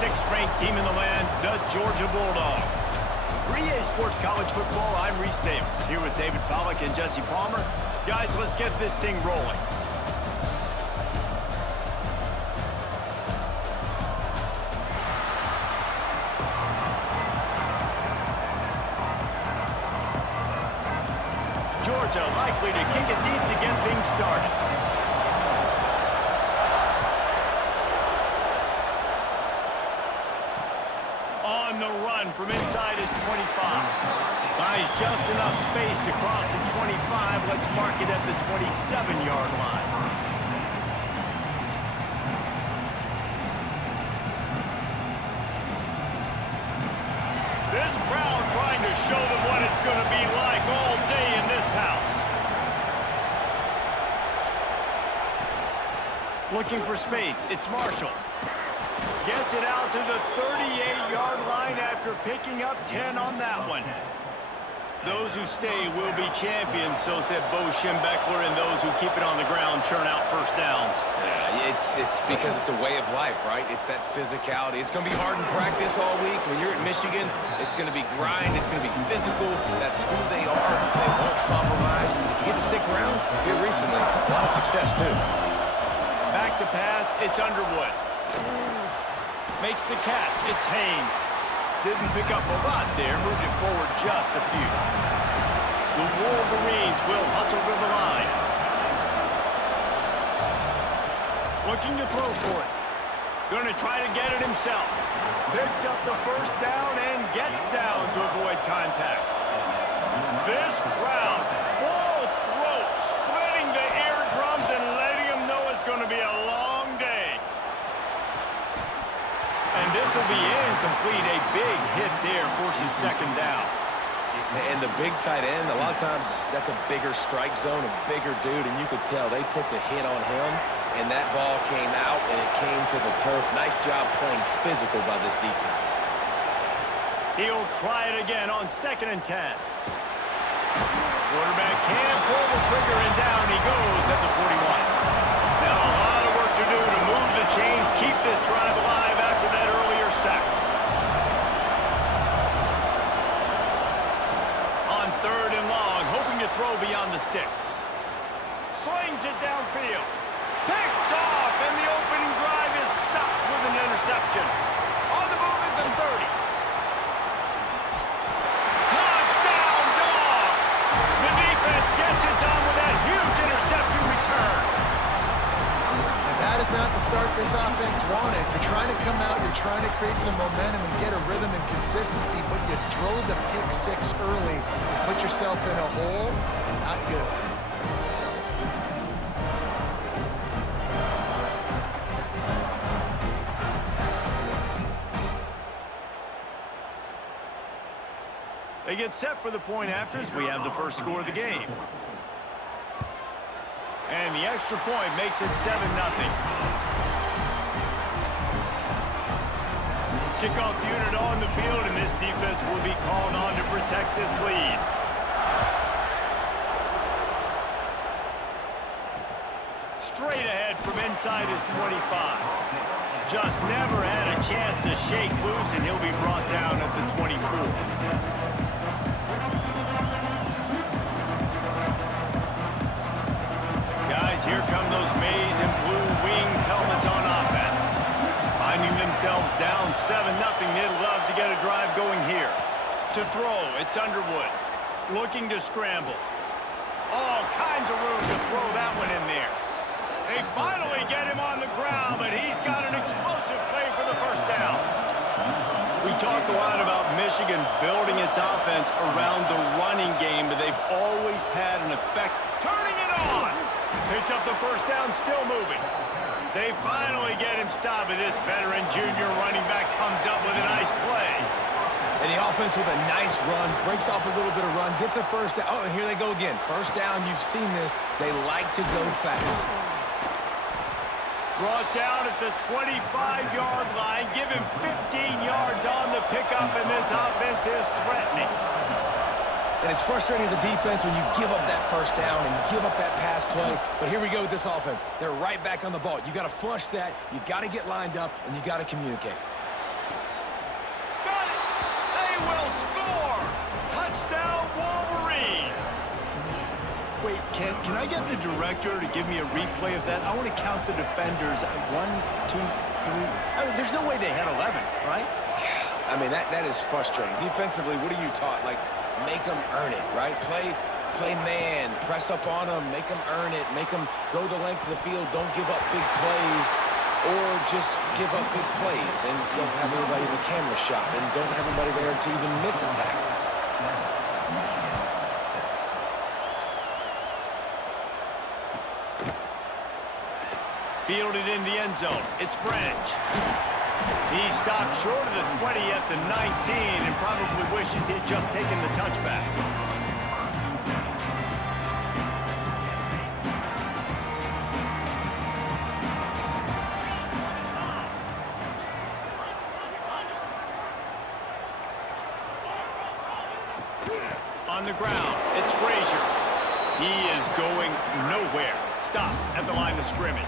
6th-ranked team in the land, the Georgia Bulldogs. For EA Sports College Football, I'm Reese Davis, here with David Pollack and Jesse Palmer. Guys, let's get this thing rolling. Georgia likely to kick it deep to get things started. On the run from inside his 25. Buys just enough space to cross the 25. Let's mark it at the 27-yard line. This crowd trying to show them what it's going to be like all day in this house. Looking for space. It's Marshall. Gets it out to the 38-yard line after picking up 10 on that one. Those who stay will be champions, so said Bo Schembechler, and those who keep it on the ground churn out first downs. Yeah, it's because it's a way of life, right? It's that physicality. It's going to be hard in practice all week. When you're at Michigan, it's going to be grind. It's going to be physical. That's who they are. They won't compromise. And if you get to stick around, here recently, a lot of success, too. Back to pass, it's Underwood. Makes the catch, it's Haynes. Didn't pick up a lot there, moved it forward just a few. The Wolverines will hustle to the line. Looking to throw for it. Gonna try to get it himself. Picks up the first down and gets down to avoid contact. This crowd, full throat, splitting the eardrums and letting them know it's gonna be a long day. And this will be incomplete. A big hit there forces second down. And the big tight end, a lot of times that's a bigger strike zone, a bigger dude, and you could tell they put the hit on him, and that ball came out, and it came to the turf. Nice job playing physical by this defense. He'll try it again on 2nd and 10. Quarterback can't pull the trigger, and down he goes at the 41. Now a lot of work to do to move the chains, keep this drive alive after that earlier sack. On 3rd and long, hoping to throw beyond the sticks. Slings it downfield. Picked off, and the opening drive is stopped with an interception. On the move at the 30. Touchdown, Dogs! The defense gets it done with that huge interception return. That is not the start this offense wanted. You're trying to come out, you're trying to create some momentum and get a rhythm and consistency, but you throw the pick six early, put yourself in a hole, not good. They get set for the point after as we have the first score of the game. And the extra point makes it 7-0. Kickoff unit on the field, and this defense will be called on to protect this lead. Straight ahead from inside his 25. Just never had a chance to shake loose, and he'll be brought down at the 24. Guys, here come those maize and blue winged helmets on offense. Finding themselves down 7-0, they'd love to get a drive going here. To throw, it's Underwood. Looking to scramble. All kinds of room to throw that one in there. They finally get him on the ground, but he's got an explosive play for the first down. We talk a lot about Michigan building its offense around the running game, but they've always had an effect. Turning it on! Picks up the first down, still moving. They finally get him stopped, and this veteran junior running back comes up with a nice play. And the offense with a nice run, breaks off a little bit of run, gets a first down. Oh, and here they go again. First down, you've seen this. They like to go fast. Brought down at the 25-yard line. Give him 15 yards on the pickup, and this offense is threatening. And it's frustrating as a defense when you give up that first down and you give up that pass play. But here we go with this offense. They're right back on the ball. You got to flush that. You got to get lined up, and you got to communicate. can I get the director to give me a replay of that? I want to count the defenders. 1, 2, 3. I mean, there's no way they had 11, right? I mean, that is frustrating. Defensively, what are you taught? Like, make them earn it, right? Play man, press up on them, make them earn it, make them go the length of the field, don't give up big plays, or just give up big plays and don't have anybody in the camera shot and don't have anybody there to even miss a tackle. Fielded in the end zone. It's Branch. He stopped short of the 20 at the 19 and probably wishes he had just taken the touchback. On the ground, it's Frazier. He is going nowhere. Stop at the line of scrimmage.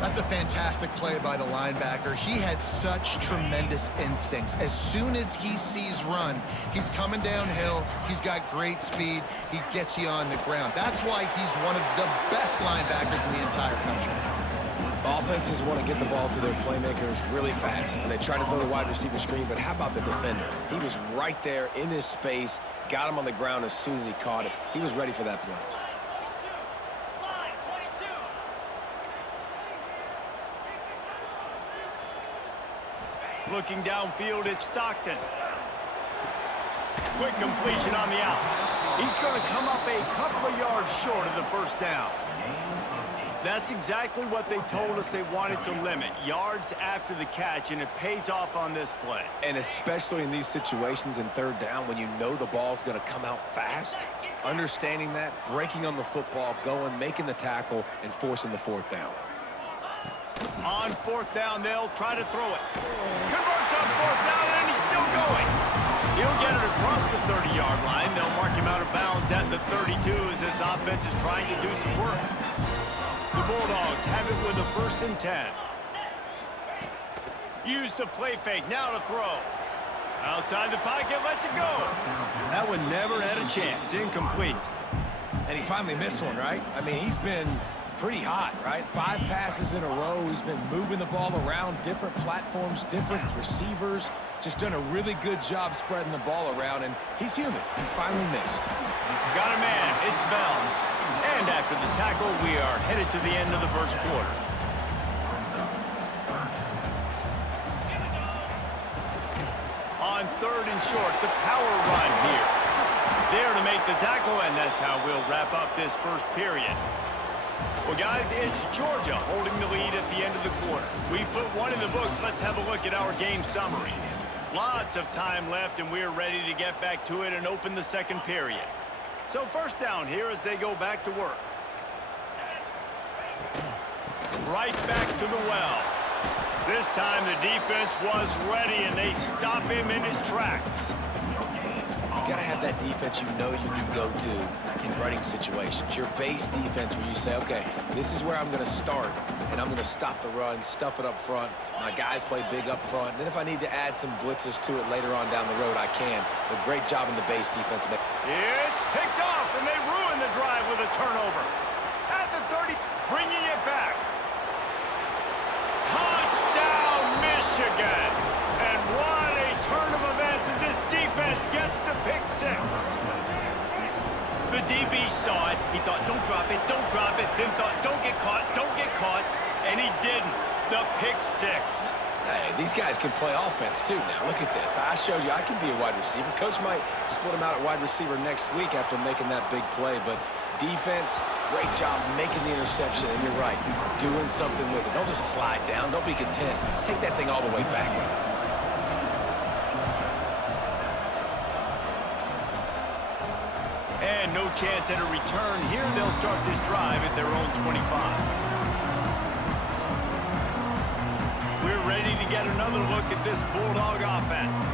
That's a fantastic play by the linebacker. He has such tremendous instincts. As soon as he sees run, he's coming downhill. He's got great speed. He gets you on the ground. That's why he's one of the best linebackers in the entire country. Offenses want to get the ball to their playmakers really fast, and they try to throw the wide receiver screen, but how about the defender? He was right there in his space, got him on the ground as soon as he caught it. He was ready for that play. Looking downfield, it's Stockton. Quick completion on the out. He's going to come up a couple of yards short of the first down. That's exactly what they told us they wanted to limit, yards after the catch, and it pays off on this play. And especially in these situations in third down when you know the ball's going to come out fast, understanding that, breaking on the football, going, making the tackle, and forcing the fourth down. On fourth down, they'll try to throw it. Converts on fourth down, and he's still going. He'll get it across the 30-yard line. They'll mark him out of bounds at the 32 as this offense is trying to do some work. The Bulldogs have it with a 1st and 10. Use the play fake, now to throw. Outside the pocket, lets it go. That one never had a chance, incomplete. And he finally missed one, right? I mean, he's been pretty hot, right? 5 passes in a row. He's been moving the ball around, different platforms, different receivers. Just done a really good job spreading the ball around, and he's human. He finally missed. Got a man. It's Bell. And after the tackle, we are headed to the end of the first quarter. On 3rd and short, the power run here. There to make the tackle, and that's how we'll wrap up this first period. Well, guys, it's Georgia holding the lead at the end of the quarter. We've put one in the books. Let's have a look at our game summary. Lots of time left, and we're ready to get back to it and open the second period. So first down here as they go back to work. Right back to the well. This time the defense was ready, and they stop him in his tracks. You got to have that defense you know you can go to in running situations. Your base defense where you say, okay, this is where I'm going to start, and I'm going to stop the run, stuff it up front. My guys play big up front. And then if I need to add some blitzes to it later on down the road, I can. But great job in the base defense. It's picked off, and they ruin the drive with a turnover. At the 30, bringing it back. Touchdown, Michigan! And what a turn of events as this defense gets the pick 6. The DB saw it. He thought, don't drop it, then thought, don't get caught, and he didn't. The pick 6. Hey, these guys can play offense too now. Look at this. I showed you I can be a wide receiver. Coach might split him out at wide receiver next week after making that big play, but defense, great job making the interception, and you're right, doing something with it. Don't just slide down. Don't be content. Take that thing all the way back with it. And no chance at a return here. They'll start this drive at their own 25. We're ready to get another look at this Bulldog offense.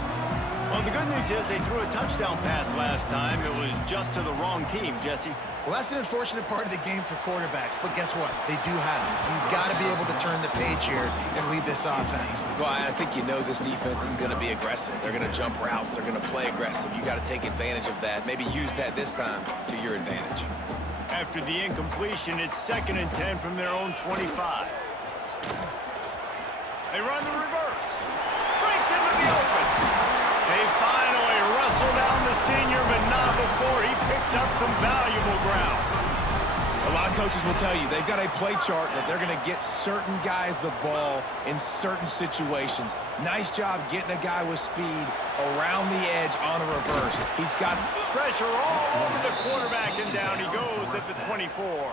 Well, the good news is they threw a touchdown pass last time. It was just to the wrong team, Jesse. Well, that's an unfortunate part of the game for quarterbacks, but guess what? They do have it, so you've got to be able to turn the page here and lead this offense. Well, I think you know this defense is going to be aggressive. They're going to jump routes. They're going to play aggressive. You got to take advantage of that. Maybe use that this time to your advantage. After the incompletion, it's 2nd and 10 from their own 25. They run the reverse. Breaks into the open. They finally wrestle down the senior, but not before he picks up some valuable ground. A lot of coaches will tell you they've got a play chart that they're going to get certain guys the ball in certain situations. Nice job getting a guy with speed around the edge on a reverse. He's got pressure all over the quarterback, and down he goes at the 24.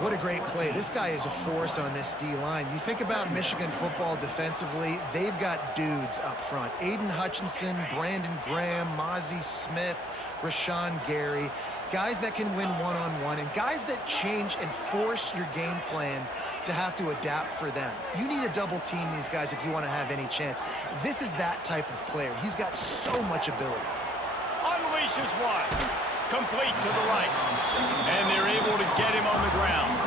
What a great play. This guy is a force on this D-line. You think about Michigan football defensively, they've got dudes up front. Aiden Hutchinson, Brandon Graham, Mozzie Smith, Rashawn Gary. Guys that can win one-on-one and guys that change and force your game plan to have to adapt for them. You need to double team these guys if you want to have any chance. This is that type of player. He's got so much ability. Unleashes one. Complete to the right. And they're able to get him on the ground.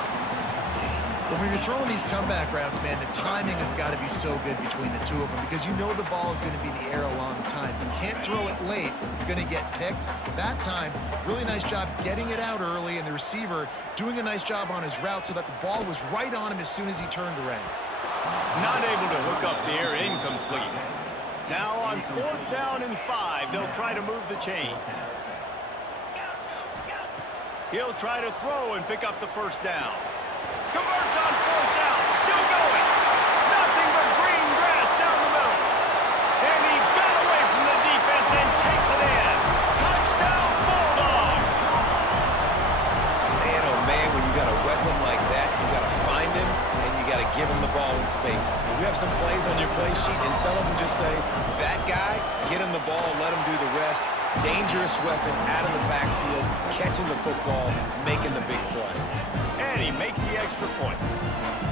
But when you're throwing these comeback routes, man, the timing has got to be so good between the two of them because you know the ball is going to be in the air a long time. You can't throw it late. It's going to get picked. That time, really nice job getting it out early, and the receiver doing a nice job on his route so that the ball was right on him as soon as he turned around. Not able to hook up the air, incomplete. Now on 4th down and 5, they'll try to move the chains. He'll try to throw and pick up the 1st down. Converts on 4th down, still going. Nothing but green grass down the middle. And he got away from the defense and takes it in. Touchdown, Bulldogs. Man, oh man, when you got a weapon like that, you got to find him and you got to give him the ball in space. We have some plays on your play sheet, and some of them just say, that guy, get him the ball, let him do the rest. Dangerous weapon out of the backfield, catching the football, making the big play. And he makes the extra point.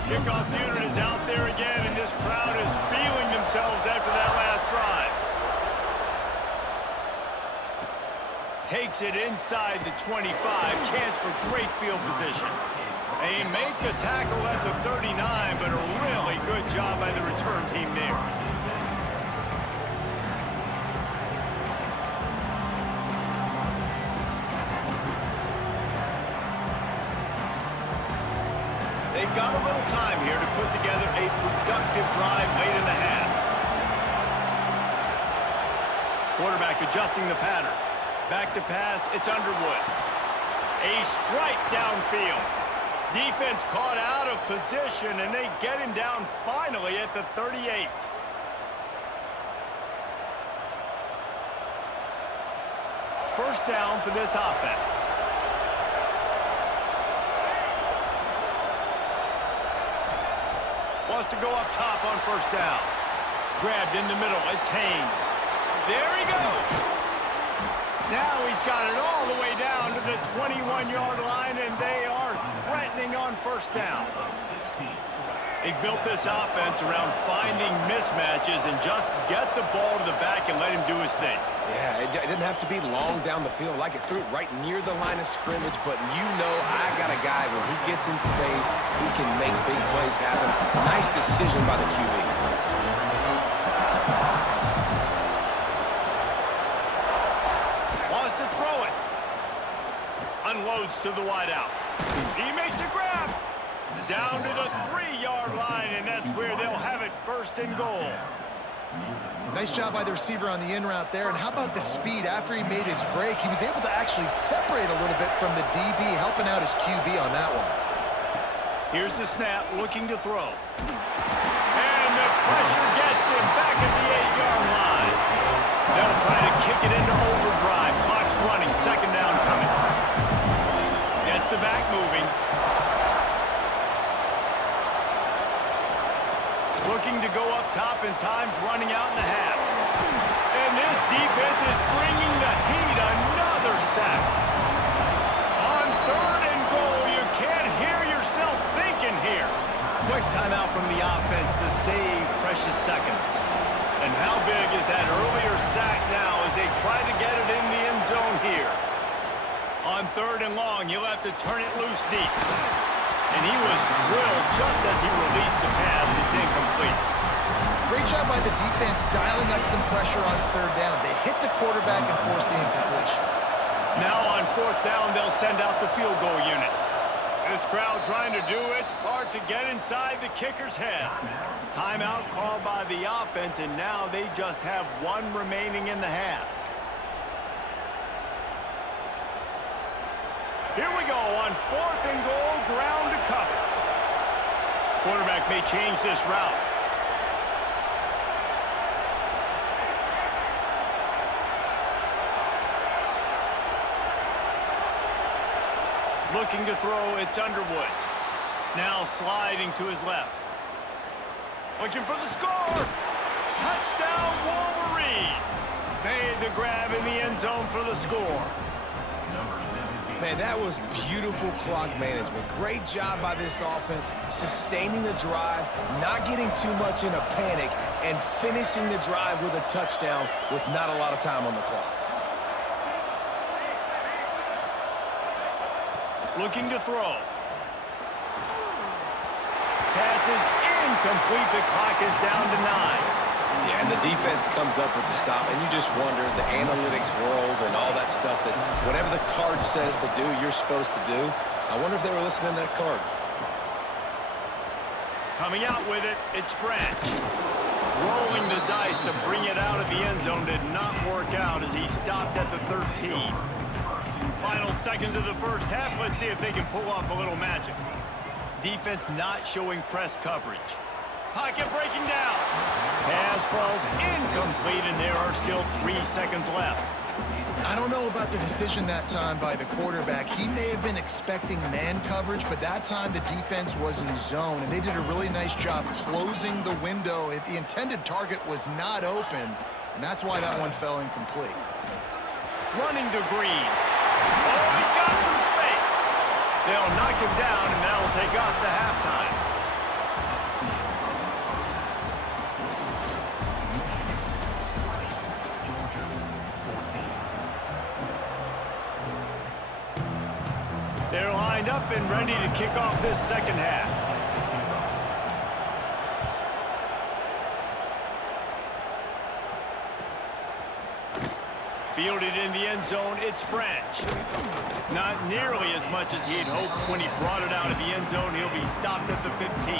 Kickoff unit is out there again, and this crowd is feeling themselves after that last drive. Takes it inside the 25. Chance for great field position. They make the tackle at the 39, but a really good job by the return team there. They've got a little time here to put together a productive drive late in the half. Quarterback adjusting the pattern. Back to pass, it's Underwood. A strike downfield. Defense caught out of position, and they get him down finally at the 38. First down for this offense. Wants to go up top on 1st down. Grabbed in the middle. It's Haynes. There he goes. Now he's got it all the way down to the 21-yard line, and they are threatening on 1st down. They've built this offense around finding mismatches and just get the ball to the back and let him do his thing. Yeah, it didn't have to be long down the field. Like it threw it right near the line of scrimmage, but you know I got a guy, when he gets in space, he can make big plays happen. Nice decision by the QB. Wants to throw it. Unloads to the wideout. He makes a grab. Down to the 3-yard line, and that's where they'll have it 1st and goal. Nice job by the receiver on the in route there. And how about the speed after he made his break? He was able to actually separate a little bit from the DB, helping out his QB on that one. Here's the snap, looking to throw. And the pressure gets him back at the 8-yard line. They'll try to kick it into overdrive. Clock's running, 2nd down coming. Gets the back moving. Looking to go up top, and time's running out in the half. And this defense is bringing the heat. Another sack. On 3rd and goal, you can't hear yourself thinking here. Quick timeout from the offense to save precious seconds. And how big is that earlier sack now as they try to get it in the end zone here? On 3rd and long, you'll have to turn it loose deep. And he was drilled just as he released the pass. It's incomplete. Great job by the defense dialing up some pressure on 3rd down. They hit the quarterback and forced the incompletion. Now on 4th down, they'll send out the field goal unit. This crowd trying to do its part to get inside the kicker's head. Timeout called by the offense, and now they just have one remaining in the half. Here we go on 4th and goal, ground to cover. Quarterback may change this route. Looking to throw, it's Underwood. Now sliding to his left. Looking for the score. Touchdown, Wolverines. Made the grab in the end zone for the score. Man, that was beautiful clock management. Great job by this offense, sustaining the drive, not getting too much in a panic, and finishing the drive with a touchdown with not a lot of time on the clock. Looking to throw. Passes incomplete. The clock is down to 9. Yeah, and the defense comes up with the stop, and you just wonder, the analytics world and all that stuff, that whatever the card says to do, you're supposed to do. I wonder if they were listening to that card. Coming out with it, it's Branch. Rolling the dice to bring it out of the end zone did not work out as he stopped at the 13. Final seconds of the first half. Let's see if they can pull off a little magic. Defense not showing press coverage. Pocket breaking down. Pass falls incomplete, and there are still 3 seconds left. I don't know about the decision that time by the quarterback. He may have been expecting man coverage, but that time the defense was in zone, and they did a really nice job closing the window. The intended target was not open, and that's why that one fell incomplete. Running to Green. Oh, he's got some space. They'll knock him down, and that'll take us to halftime. They're lined up and ready to kick off this second half. Fielded in the end zone, it's Branch. Not nearly as much as he'd hoped when he brought it out of the end zone. He'll be stopped at the 15.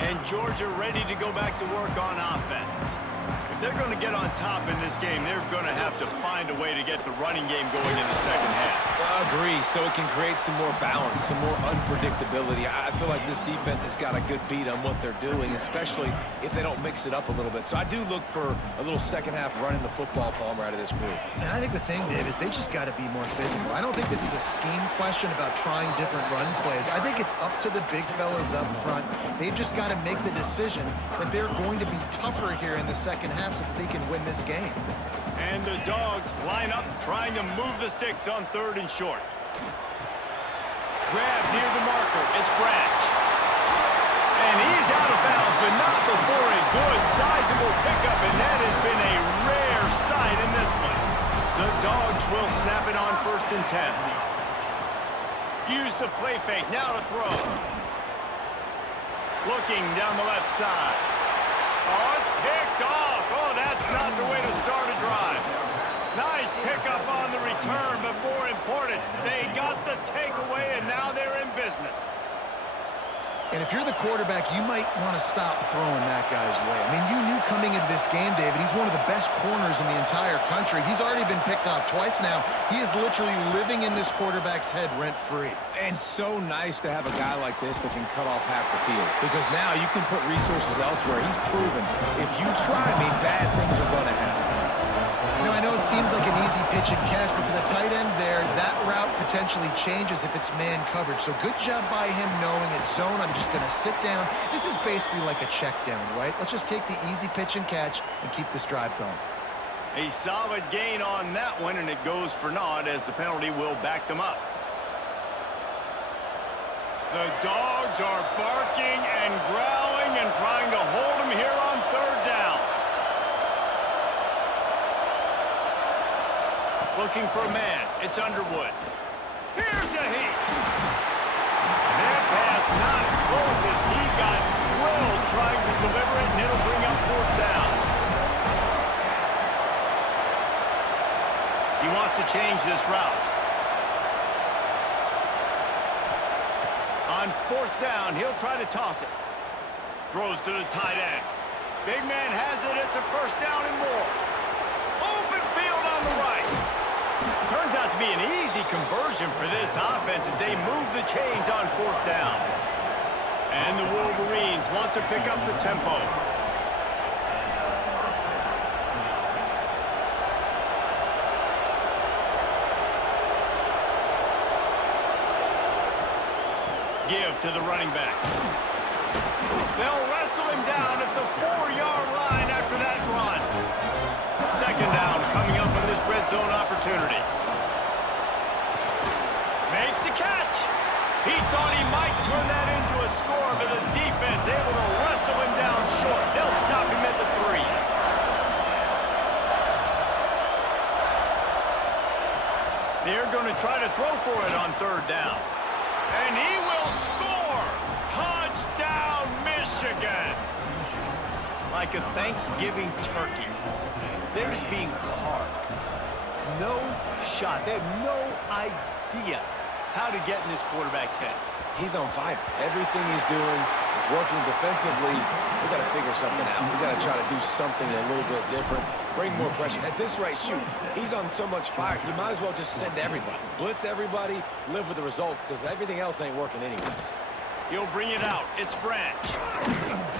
And Georgia ready to go back to work on offense. If they're going to get on top in this game, they're going to have to find a way to get the running game going in the second half. I agree, so it can create some more balance, some more unpredictability. I feel like this defense has got a good beat on what they're doing, especially if they don't mix it up a little bit. So I do look for a little second half running the football, Palmer, out of this group. And I think the thing, Dave, is they just got to be more physical. I don't think this is a scheme question about trying different run plays. I think it's up to the big fellas up front. They've just got to make the decision that they're going to be tougher here in the second half so that they can win this game. And the Dogs line up trying to move the sticks on 3rd and short. Grab near the marker. It's Branch. And he's out of bounds, but not before a good, sizable pickup, and that has been a rare sight in this one. The Dogs will snap it on 1st and 10. Use the play fake. Now to throw. Looking down the left side. Oh, it's picked off. Oh, that's not the way to start a drive. Nice pickup on the return, but more important, they got the takeaway, and now they're in business. And if you're the quarterback, you might want to stop throwing that guy's way. I mean, you knew coming into this game, David, he's one of the best corners in the entire country. He's already been picked off twice now. He is literally living in this quarterback's head rent-free. And so nice to have a guy like this that can cut off half the field, because now you can put resources elsewhere. He's proven if you try me, bad things are going to happen. You know, I know it seems like an easy pitch and catch, but for the tight end there, that route potentially changes if it's man coverage. So good job by him knowing it's zone. I'm just going to sit down. This is basically like a check down, right? Let's just take the easy pitch and catch and keep this drive going. A solid gain on that one, and it goes for naught as the penalty will back them up. The Dogs are barking and growling and trying to hold him here on 3rd down. Looking for a man. It's Underwood. Here's a heat. That pass not close as he got drilled trying to deliver it, and it'll bring up 4th down. change this route. On 4th down, he'll try to toss it. Throws to the tight end. Big man has it. It's a 1st down and more. Open field on the right. Turns out to be an easy conversion for this offense as they move the chains on 4th down. And the Wolverines want to pick up the tempo. Give to the running back. They'll wrestle him down at the 4-yard line after that run. 2nd down coming up on this red zone opportunity. Makes the catch. He thought he might turn that into a score, but the defense able to wrestle him down short. They'll stop him at the 3. They're going to try to throw for it on 3rd down. And he will score! Touchdown, Michigan! Like a Thanksgiving turkey. They're just being carved. No shot. They have no idea how to get in this quarterback's head. He's on fire. Everything he's doing is working defensively. We got to figure something out. We got to try to do something a little bit different. Bring more pressure. At this rate, shoot, he's on so much fire. You might as well just send everybody. Blitz everybody, live with the results, because everything else ain't working anyways. He'll bring it out. It's Branch.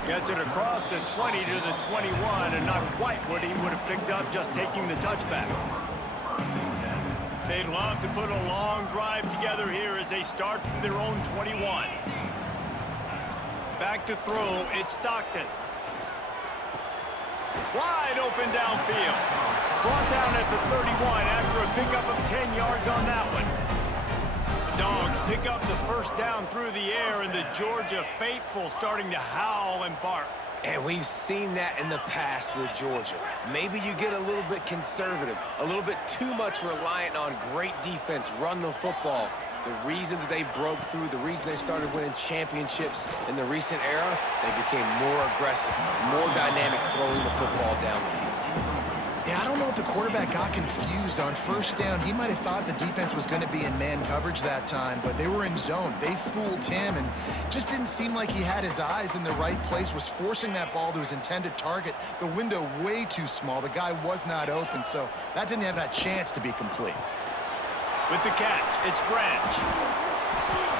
Gets it across the 20 to the 21, and not quite what he would have picked up just taking the touchback. They'd love to put a long drive together here as they start from their own 21. Back to throw, it's Stockton. Wide open downfield. Brought down at the 31 after a pickup of 10 yards on that one. The Dogs pick up the 1st down through the air, and the Georgia faithful starting to howl and bark. And we've seen that in the past with Georgia. Maybe you get a little bit conservative, a little bit too much reliant on great defense, run the football. The reason that they broke through, the reason they started winning championships in the recent era, they became more aggressive, more dynamic throwing the football down the field. Yeah, I don't know if the quarterback got confused on 1st down. He might have thought the defense was going to be in man coverage that time, but they were in zone. They fooled him and just didn't seem like he had his eyes in the right place, was forcing that ball to his intended target. The window way too small. The guy was not open, so that didn't have that chance to be complete. With the catch, it's Branch.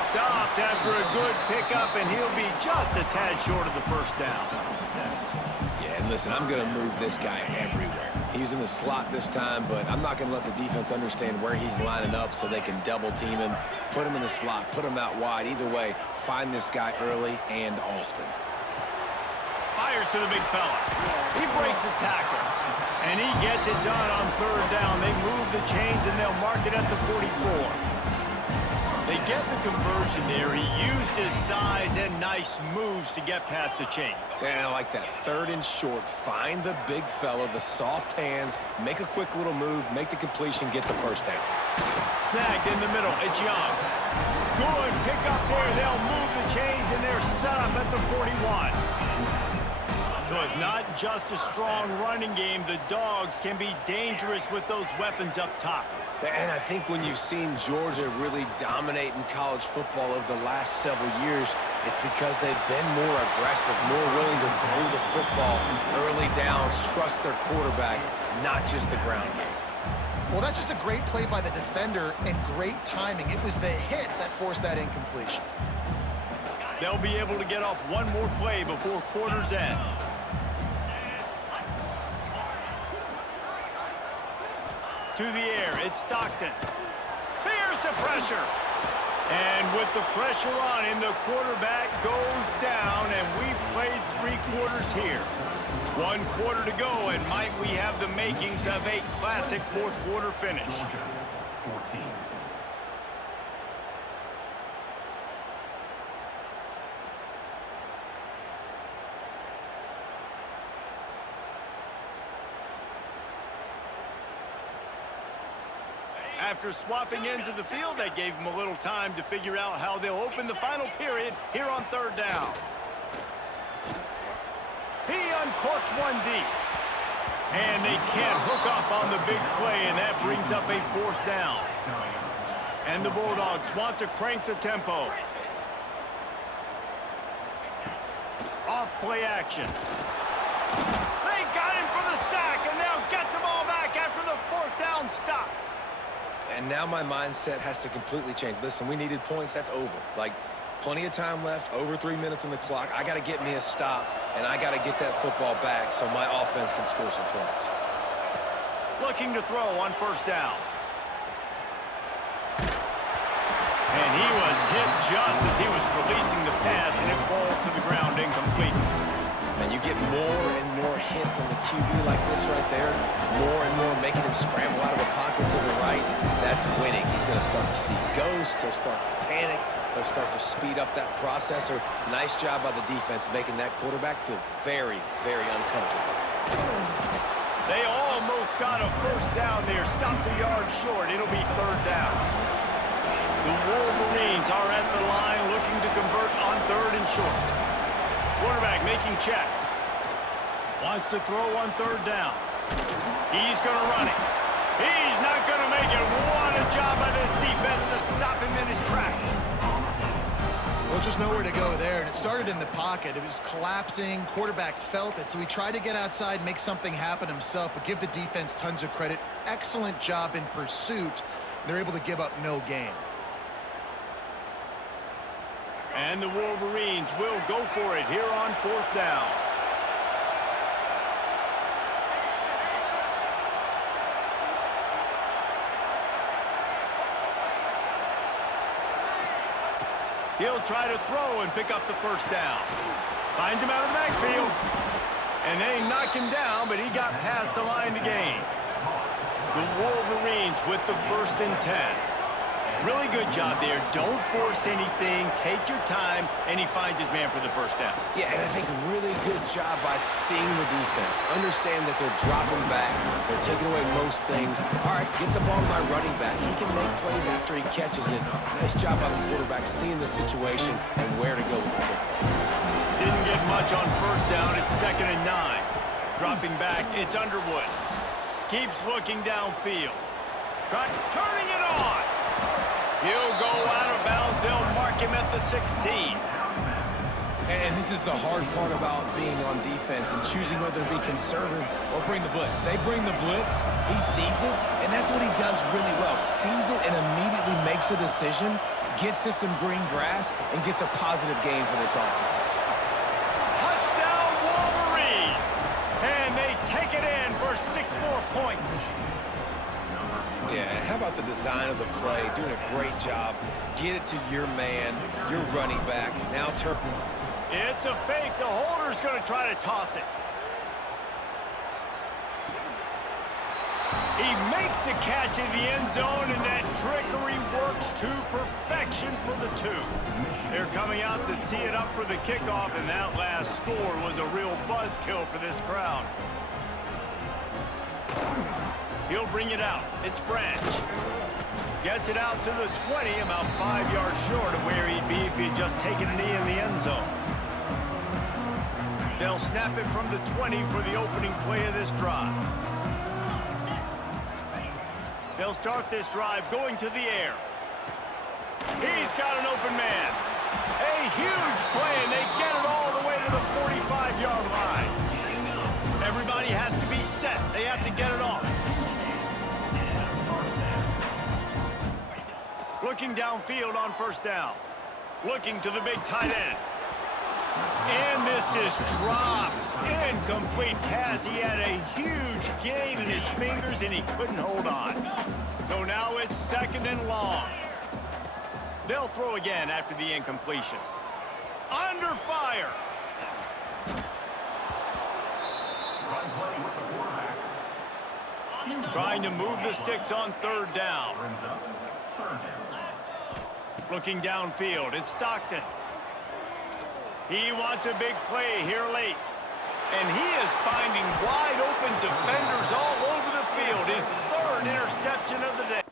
Stopped after a good pickup, and he'll be just a tad short of the 1st down. Yeah, and listen, I'm going to move this guy everywhere. He's in the slot this time, but I'm not going to let the defense understand where he's lining up so they can double team him, put him in the slot, put him out wide. Either way, find this guy early and often. Fires to the big fella. He breaks a tackle, and he gets it done on 3rd down. They move the chains, and they'll mark it at the 44. They get the conversion there. He used his size and nice moves to get past the chain. And I like that. 3rd and short. Find the big fella, the soft hands, make a quick little move, make the completion, get the 1st down. Snagged in the middle. It's Young. Good pick up there. They'll move the chains, and they're set up at the 41. So it's not just a strong running game. The Dogs can be dangerous with those weapons up top. And I think when you've seen Georgia really dominate in college football over the last several years, it's because they've been more aggressive, more willing to throw the football, early downs, trust their quarterback, not just the ground game. Well, that's just a great play by the defender and great timing. It was the hit that forced that incompletion. They'll be able to get off one more play before quarter's end. To the air, it's Stockton. Here's the pressure. And with the pressure on him, the quarterback goes down, and we've played 3 quarters here. 1 quarter to go, and might we have the makings of a classic 4th quarter finish. After swapping ends of the field, that gave them a little time to figure out how they'll open the final period here on 3rd down. He uncorks one deep. And they can't hook up on the big play, and that brings up a 4th down. And the Bulldogs want to crank the tempo. Off play action. They got him for the sack, and now get the ball back after the 4th down stop. And now my mindset has to completely change. Listen, we needed points. That's over. Like, plenty of time left, over 3 minutes on the clock. I got to get me a stop, and I got to get that football back so my offense can score some points. Looking to throw on 1st down. And he was hit just as he was releasing the pass, and it falls to the ground incomplete. And you get more and more hits on the QB like this right there, more and more making him scramble out of a pocket to the right. That's winning. He's going to start to see ghosts. He'll start to panic. He'll start to speed up that processor. Nice job by the defense making that quarterback feel very, very uncomfortable. They almost got a 1st down there. Stopped a yard short. It'll be 3rd down. The Wolverines are at the line looking to convert on 3rd and short. Quarterback making checks. Wants to throw on 3rd down. He's going to run it. He's not going to make it. What a job by this defense to stop him in his tracks. Well, just nowhere to go there, and it started in the pocket. It was collapsing. Quarterback felt it, so he tried to get outside, make something happen himself, but give the defense tons of credit. Excellent job in pursuit. They're able to give up no gain. And the Wolverines will go for it here on 4th down. He'll try to throw and pick up the 1st down. Finds him out of the backfield. And they knock him down, but he got past the line to gain. The Wolverines with the 1st and 10. Really good job there. Don't force anything. Take your time, and he finds his man for the 1st down. Yeah, and I think really good job by seeing the defense. Understand that they're dropping back. They're taking away most things. All right, get the ball to my running back. He can make plays after he catches it. Nice job by the quarterback seeing the situation and where to go with the football. Didn't get much on 1st down. It's 2nd and 9. Dropping back, it's Underwood. Keeps looking downfield. Turning it on. He'll go out of bounds. They'll mark him at the 16. And this is the hard part about being on defense and choosing whether to be conservative or bring the blitz. They bring the blitz, he sees it, and that's what he does really well. Sees it and immediately makes a decision, gets to some green grass, and gets a positive gain for this offense. Touchdown, Wolverines! And they take it in for 6 more points. Yeah, how about the design of the play? Doing a great job. Get it to your man, your running back. Now turn. It's a fake. The holder's going to try to toss it. He makes the catch in the end zone, and that trickery works to perfection for the 2. They're coming out to tee it up for the kickoff, and that last score was a real buzzkill for this crowd. He'll bring it out. It's Branch. Gets it out to the 20, about 5 yards short of where he'd be if he'd just taken a knee in the end zone. They'll snap it from the 20 for the opening play of this drive. They'll start this drive going to the air. He's got an open man. A huge play, and they get it all the way to the 45-yard line. Everybody has to be set. They have to get it off. Looking downfield on 1st down. Looking to the big tight end. And this is dropped. Incomplete pass. He had a huge gain in his fingers, and he couldn't hold on. So now it's 2nd and long. They'll throw again after the incompletion. Under fire. Trying to move the sticks on 3rd down. Looking downfield, it's Stockton. He wants a big play here late. And he is finding wide open defenders all over the field. His 3rd interception of the day.